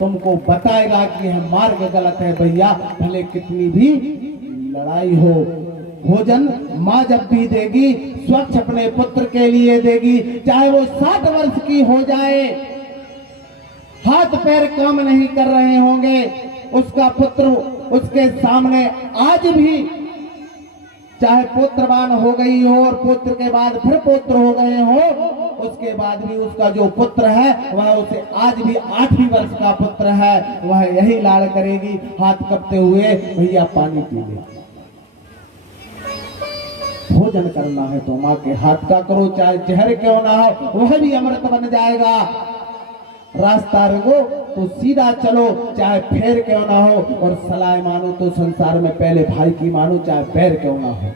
तुमको बताएगा कि यह मार्ग गलत है भैया, भले कितनी भी लड़ाई हो। भोजन माँ जब भी देगी स्वच्छ अपने पुत्र के लिए देगी, चाहे वो 60 वर्ष की हो जाए, हाथ पैर काम नहीं कर रहे होंगे, उसका पुत्र उसके सामने आज भी चाहे पुत्रवान हो गई हो और पुत्र के बाद फिर पुत्र हो गए हो, उसके बाद भी उसका जो पुत्र है वह उसे आज भी 8वीं वर्ष का पुत्र है, वह यही लाड़ करेगी हाथ कपते हुए, भैया पानी पी ले। भोजन करना है तो माँ के हाथ का करो, चाहे जहर क्यों ना हो वह भी अमृत बन जाएगा। रास्ता रंगो तो सीधा चलो, चाहे फेर क्यों ना हो, और सलाह मानो तो संसार में पहले भाई की मानो, चाहे बैर क्यों ना हो।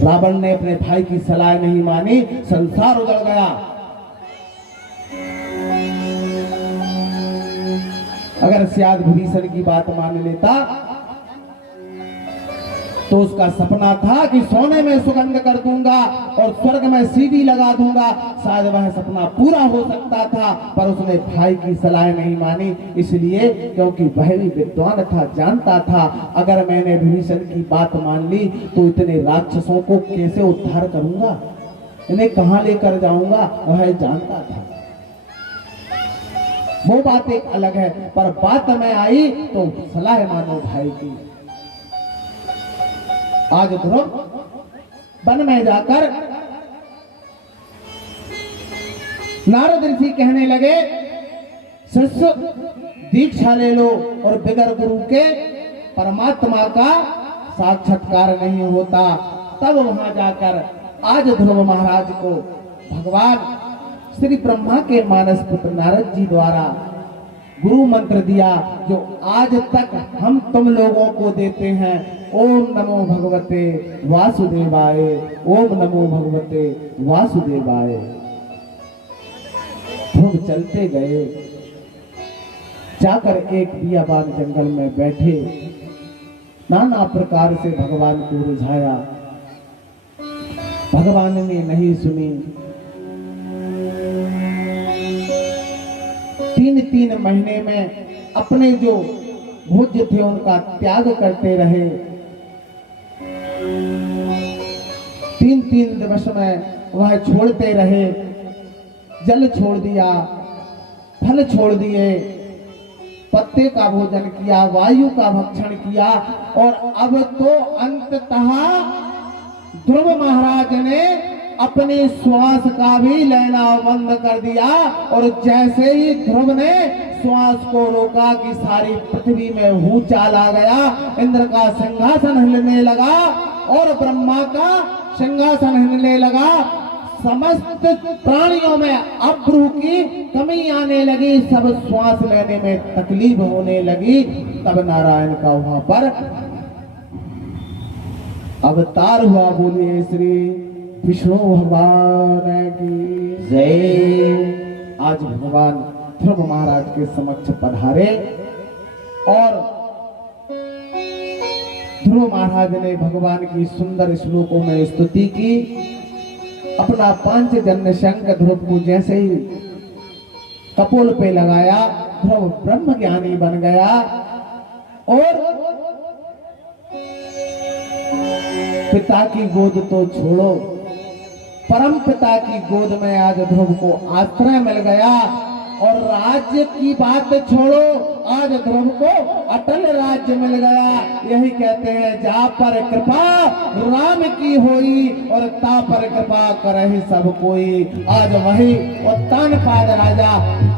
रावण ने अपने भाई की सलाह नहीं मानी, संसार उजड़ गया। अगर सियाद विभीषण की बात मान लेता तो उसका सपना था कि सोने में सुगंध कर दूंगा और स्वर्ग में सीढ़ी लगा दूंगा, शायद वह सपना पूरा हो सकता था, पर उसने भाई की सलाह नहीं मानी, इसलिए क्योंकि वह भी विद्वान था, जानता था अगर मैंने विभीषण की बात मान ली तो इतने राक्षसों को कैसे उद्धार करूंगा, इन्हें कहां लेकर जाऊंगा, वह जानता था। वो बात एक अलग है, पर बात में आई तो सलाह मानो भाई की। आज ध्रुव वन में जाकर नारद ऋषि कहने लगे, शिष्य दीक्षा ले लो और बिगर गुरु के परमात्मा का साक्षात्कार नहीं होता। तब वहां जाकर आज ध्रुव महाराज को भगवान श्री ब्रह्मा के मानस पुत्र नारद जी द्वारा गुरु मंत्र दिया, जो आज तक हम तुम लोगों को देते हैं। ओम नमो भगवते वासुदेवाय, ओम नमो भगवते वासुदेवाय। ध्रुव चलते गए, जाकर एक बियाबान जंगल में बैठे, नाना प्रकार से भगवान को रिझाया, भगवान ने नहीं सुनी। 3 महीने में अपने जो भोज्य थे उनका त्याग करते रहे। 3 दिवस में वह छोड़ते रहे, जल छोड़ दिया, फल छोड़ दिए, पत्ते का भोजन किया, वायु का भक्षण किया, और अब तो अंततः ध्रुव महाराज ने अपनी श्वास का भी लेना बंद कर दिया। और जैसे ही ध्रुव ने श्वास को रोका कि सारी पृथ्वी में भूचाल आ गया, इंद्र का सिंहासन हिलने लगा और ब्रह्मा का सिंहासन हिलने लगा, समस्त प्राणियों में अब्रू की कमी आने लगी, सब श्वास लेने में तकलीफ होने लगी। तब नारायण का वहां पर अवतार हुआ। बोलिए श्री विष्णु भगवान की जय। आज भगवान ध्रुव महाराज के समक्ष पधारे और ध्रुव महाराज ने भगवान की सुंदर श्लोकों में स्तुति की। अपना पांचजन्य शंख ध्रुव को जैसे ही कपोल पे लगाया, ध्रुव ब्रह्म ज्ञानी बन गया। और पिता की गोद तो छोड़ो, परम पिता की गोद में आज ध्रुव को आश्रय मिल गया। और राज्य की बात छोड़ो, आज ध्रुव को अटल राज्य मिल गया। यही कहते हैं, जा पर कृपा राम की होई और ता पर कृपा करहि सब कोई। आज वही उत्तानपाद राजा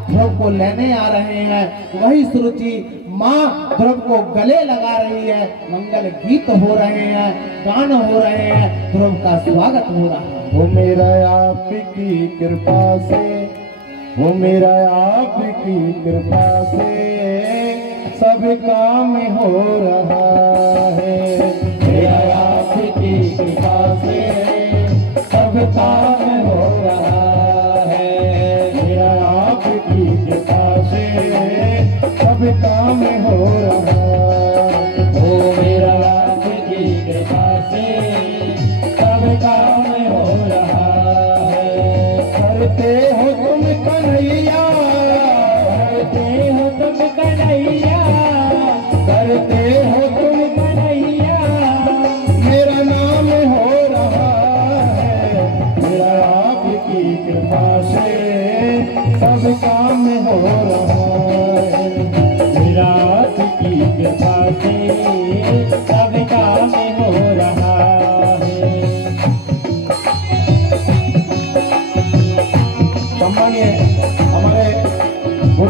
ध्रुव को लेने आ रहे हैं। वही सुरुचि माँ ध्रुव को गले लगा रही है, मंगल गीत हो रहे हैं, गान हो रहे हैं, ध्रुव का स्वागत हो रहा है। वो मेरा आपकी कृपा से, वो मेरा आपकी कृपा से सब काम हो रहा है। मेरा आपकी कृपा से सब काम हो रहा है। मेरा आपकी कृपा से सब काम हो रहा है। वो मेरा आपकी कृपा से सब काम हो रहा है। करते हो तुम कन्हैया, करते हो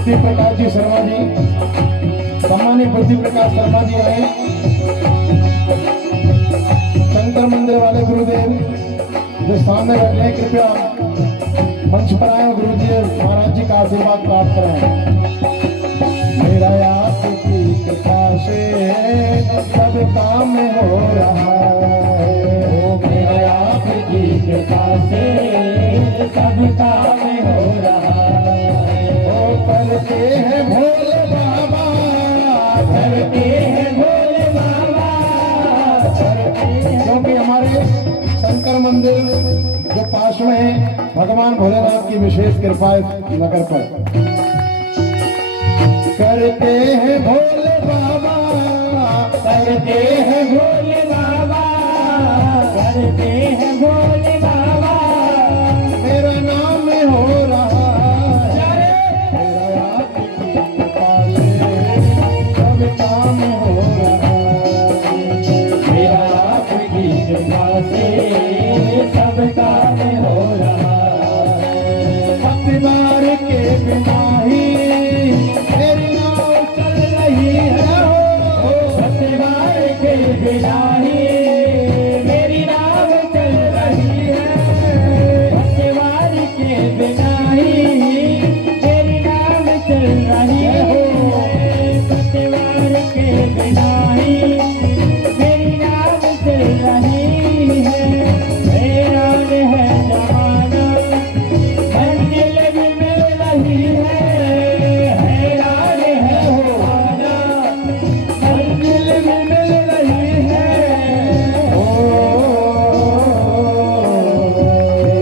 बुद्धि प्रकाश जी शर्मा जी, सम्मानित बुद्धि प्रकाश शर्मा जी आए। शंकर मंदिर वाले गुरुदेव जो सामने बैठे हैं, कृपया मंच पर आए, गुरु जी महाराज जी का आशीर्वाद प्राप्त कराएं। मेरा आपकी कृपा से सब काम हो रहा है, मेरा आपकी कृपा से सब काम हो रहा है। ओ करते हैं भोले बाबा, करते हैं भोले बाबा, करते हैं। क्योंकि हमारे शंकर मंदिर जो पास में है, भगवान भोलेनाथ की विशेष कृपा है नगर पर। करते हैं भोले बाबा, करते हैं भोले बाबा, करते हैं भोले बाबा। मेरा नाम हो रहा है, मेरा आपकी कृपा से सब काम हो रहा है, मेरा आपकी कृपा से सब काम हो रहा है। पतिवार के बिना ही मेरी नाव चल रही है हो, सत्यवार के बिना ही मेरी नाव चल रही है। सत्यवार के बिना ही मेरी नाव चल रही है। सत्यवार के बिना ही मेरी नाव चल रही है। हैरान है जमाना, मंजिल भी मिल रही है। हैरान है जमाना, मंजिल भी मिल रही है। ओ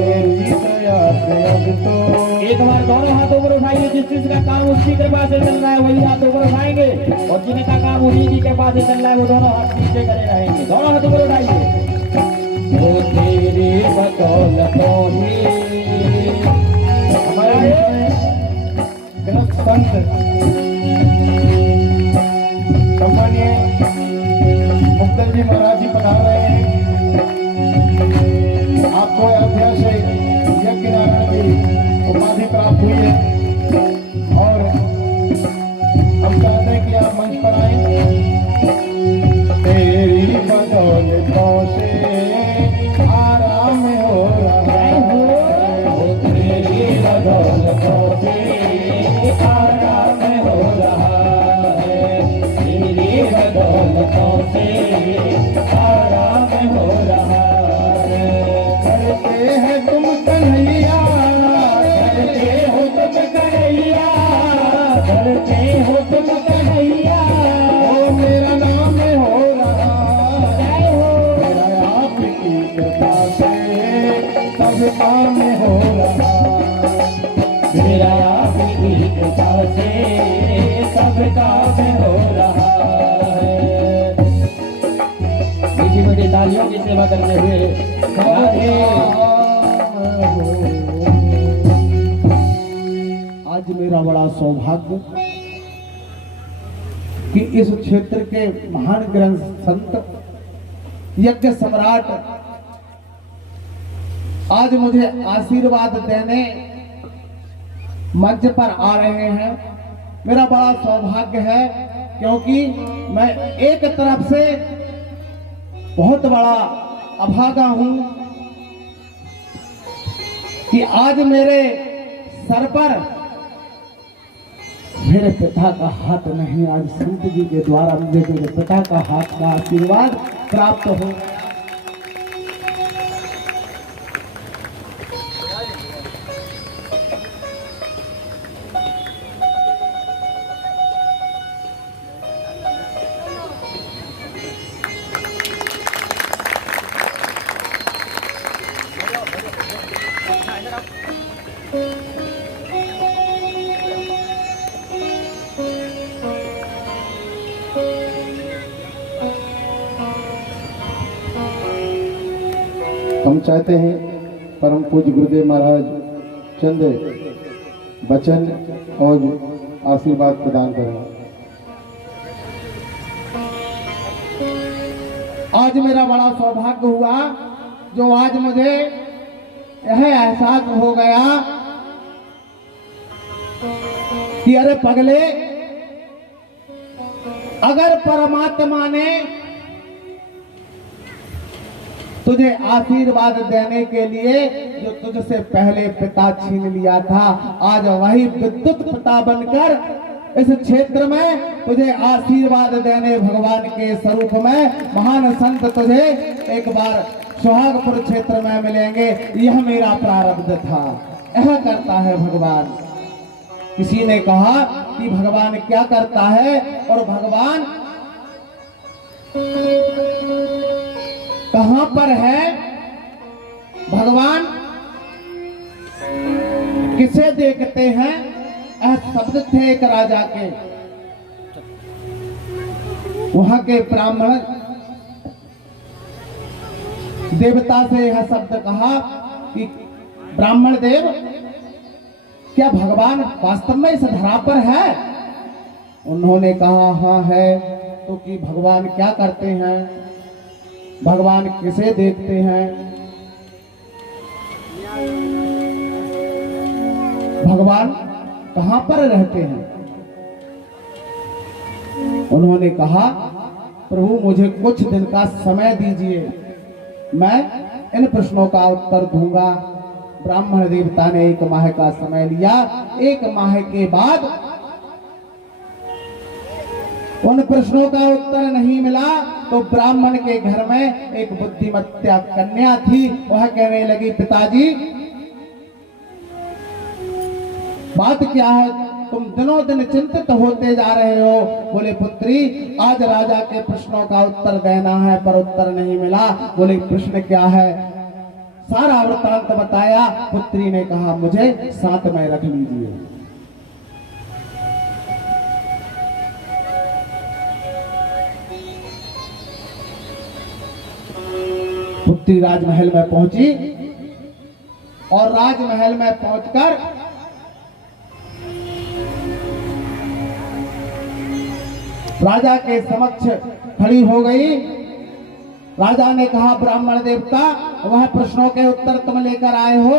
तेरी दया से अब तो एक बार दोनों हाथों पर उठाइए। जिस चीज का काम उसकी कृपा से चल रहा है वही हाथों पर उठाएंगे, और जिनका काम उन्हीं की कृपा से चल रहा है वो दोनों हाथ नीचे करे रहेंगे। दोनों हाथों पर उठाइए। वो तेरी बदौलतों ही हमारे गृह संत सम्मानीय मुक्तल जी महाराज जी पधार रहे हैं। आपको अध्यक्ष यज्ञ नारायण की उपाधि प्राप्त हुई है और हम चाहते हैं कि आप मंच पर आए। तेरी बदौलतों से आराम हो रहा है, तेरी बदौलतों से आराम हो रहा है। तेरी बदौलतों से आराम हो रहा है। करते हैं तुम कन्हैया, करते हो तुम कन्हैया, करते हो तुम कन्हैया। ओ मेरा नाम हो रहा है, जय हो। मेरा आपकी कृपा से सब काम हो रहा है। मेरा आपकी कृपा से सब काम हो रहा है। मीठी मीठी तालियों की सेवा करते हुए आज मेरा बड़ा सौभाग्य कि इस क्षेत्र के महान ग्रंथ संत यज्ञ सम्राट आज मुझे आशीर्वाद देने मंच पर आ रहे हैं। मेरा बड़ा सौभाग्य है क्योंकि मैं एक तरफ से बहुत बड़ा अभागा हूं कि आज मेरे सर पर मेरे पिता का हाथ नहीं, आज संत जी के द्वारा मुझे मेरे पिता का हाथ का आशीर्वाद प्राप्त हो। हम चाहते हैं परम पूज्य गुरुदेव महाराज चंद वचन और आशीर्वाद प्रदान करें। आज मेरा बड़ा सौभाग्य हुआ जो आज मुझे यह एहसास हो गया कि अरे पगले, अगर परमात्मा ने तुझे आशीर्वाद देने के लिए जो तुझसे पहले पिता छीन लिया था, आज वही विद्युत पिता बनकर इस क्षेत्र में तुझे आशीर्वाद देने भगवान के स्वरूप में महान संत तुझे एक बार सुहागपुर क्षेत्र में मिलेंगे, यह मेरा प्रारब्ध था। यह करता है भगवान। किसी ने कहा कि भगवान क्या करता है, और भगवान कहां पर है, भगवान किसे देखते हैं। यह शब्द थे एक राजा के, वहां के ब्राह्मण देवता से यह शब्द कहा कि ब्राह्मण देव, क्या भगवान वास्तव में इस धरा पर है। उन्होंने कहा हाँ है। तो कि भगवान क्या करते हैं, भगवान किसे देखते हैं, भगवान कहां पर रहते हैं। उन्होंने कहा प्रभु मुझे कुछ दिन का समय दीजिए, मैं इन प्रश्नों का उत्तर दूंगा। ब्राह्मण देवता ने 1 माह का समय लिया। 1 माह के बाद उन प्रश्नों का उत्तर नहीं मिला तो ब्राह्मण के घर में एक बुद्धिमत्ता कन्या थी। वह कहने लगी पिताजी बात क्या है, तुम दिनों दिन चिंतित होते जा रहे हो। बोले पुत्री, आज राजा के प्रश्नों का उत्तर देना है पर उत्तर नहीं मिला। बोले प्रश्न क्या है, सारा वृत्तांत बताया। पुत्री ने कहा मुझे साथ में रख लीजिए। पुत्री राजमहल में पहुंची और राजमहल में पहुंचकर राजा के समक्ष खड़ी हो गई। राजा ने कहा ब्राह्मण देवता, वह प्रश्नों के उत्तर तुम लेकर आए हो।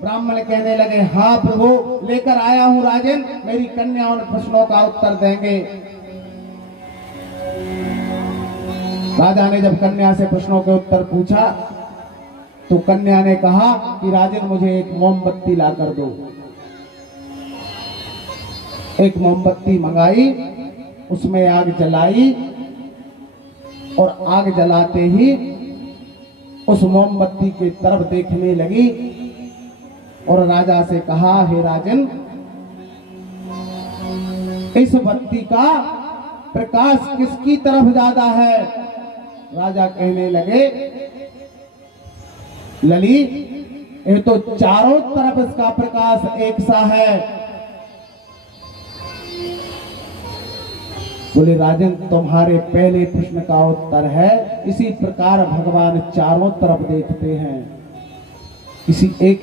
ब्राह्मण कहने लगे हाँ प्रभु, लेकर आया हूं राजन, मेरी कन्या उन प्रश्नों का उत्तर देंगे। राजा ने जब कन्या से प्रश्नों के उत्तर पूछा तो कन्या ने कहा कि राजन मुझे एक मोमबत्ती लाकर दो। एक मोमबत्ती मंगाई, उसमें आग जलाई और आग जलाते ही उस मोमबत्ती की तरफ देखने लगी और राजा से कहा हे राजन, इस बत्ती का प्रकाश किसकी तरफ ज्यादा है। राजा कहने लगे लली, ये तो चारों तरफ इसका प्रकाश एक सा है। बोले राजन, तुम्हारे पहले प्रश्न का उत्तर है इसी प्रकार भगवान चारों तरफ देखते हैं, किसी एक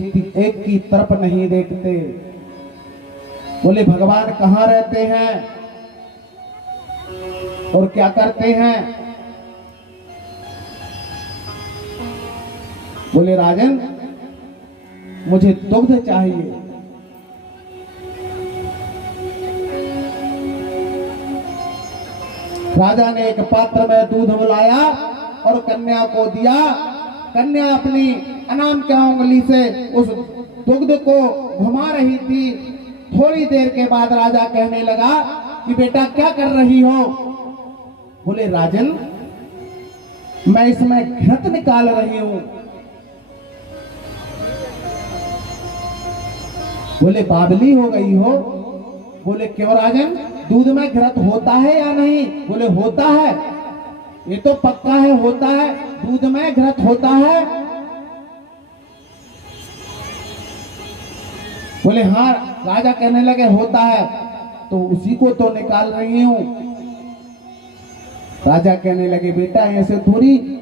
की तरफ नहीं देखते। बोले भगवान कहाँ रहते हैं और क्या करते हैं। बोले राजन, मुझे दुग्ध चाहिए। राजा ने एक पात्र में दूध बुलाया और कन्या को दिया। कन्या अपनी अनाम की उंगली से उस दुग्ध को घुमा रही थी। थोड़ी देर के बाद राजा कहने लगा कि बेटा क्या कर रही हो। बोले राजन, मैं इसमें घृत निकाल रही हूं। बोले बावली हो गई हो। बोले क्यों राजन, दूध में घृत होता है या नहीं। बोले होता है, ये तो पक्का है होता है, दूध में घृत होता है। बोले हाँ। राजा कहने लगे होता है, तो उसी को तो निकाल रही हूं। राजा कहने लगे बेटा ऐसे थोड़ी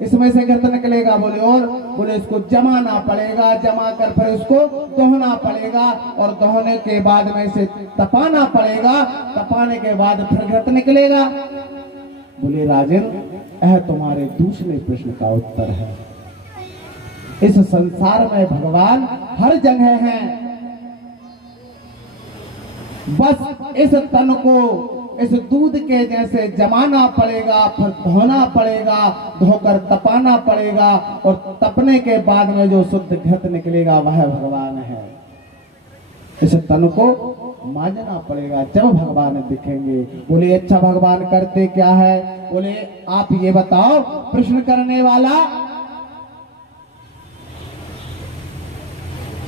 इसमें से घृत निकलेगा। बोले और। बोले इसको जमाना पड़ेगा, जमा कर फिर उसको दोहना पड़ेगा और दोहने के बाद में इसे तपाना पड़ेगा, तपाने के बाद फिर घृत निकलेगा। बोले राजन, यह तुम्हारे दूसरे प्रश्न का उत्तर है। इस संसार में भगवान हर जगह हैं। बस इस तन को इस दूध के जैसे जमाना पड़ेगा, फिर धोना पड़ेगा, धोकर तपाना पड़ेगा, और तपने के बाद में जो शुद्ध घृत निकलेगा वह भगवान है। इस तन को मांझना पड़ेगा, जब भगवान दिखेंगे। बोले अच्छा भगवान करते क्या है? बोले आप ये बताओ। प्रश्न करने वाला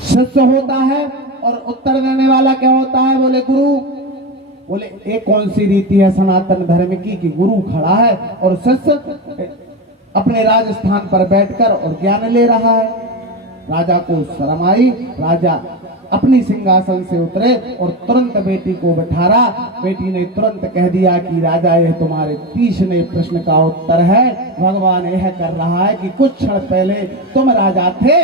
शिष्य होता है और उत्तर देने वाला क्या होता है? बोले गुरु। बोले एक कौन सी रीति है सनातन धर्म की कि गुरु खड़ा है और शिष्य अपने राजस्थान पर बैठकर और ज्ञान ले रहा है। राजा को शर्म आई, राजा अपनी सिंहासन से उतरे और तुरंत बेटी को बिठारा। बेटी ने तुरंत कह दिया कि राजा यह तुम्हारे तीसरे प्रश्न का उत्तर है। भगवान यह कर रहा है कि कुछ क्षण पहले तुम राजा थे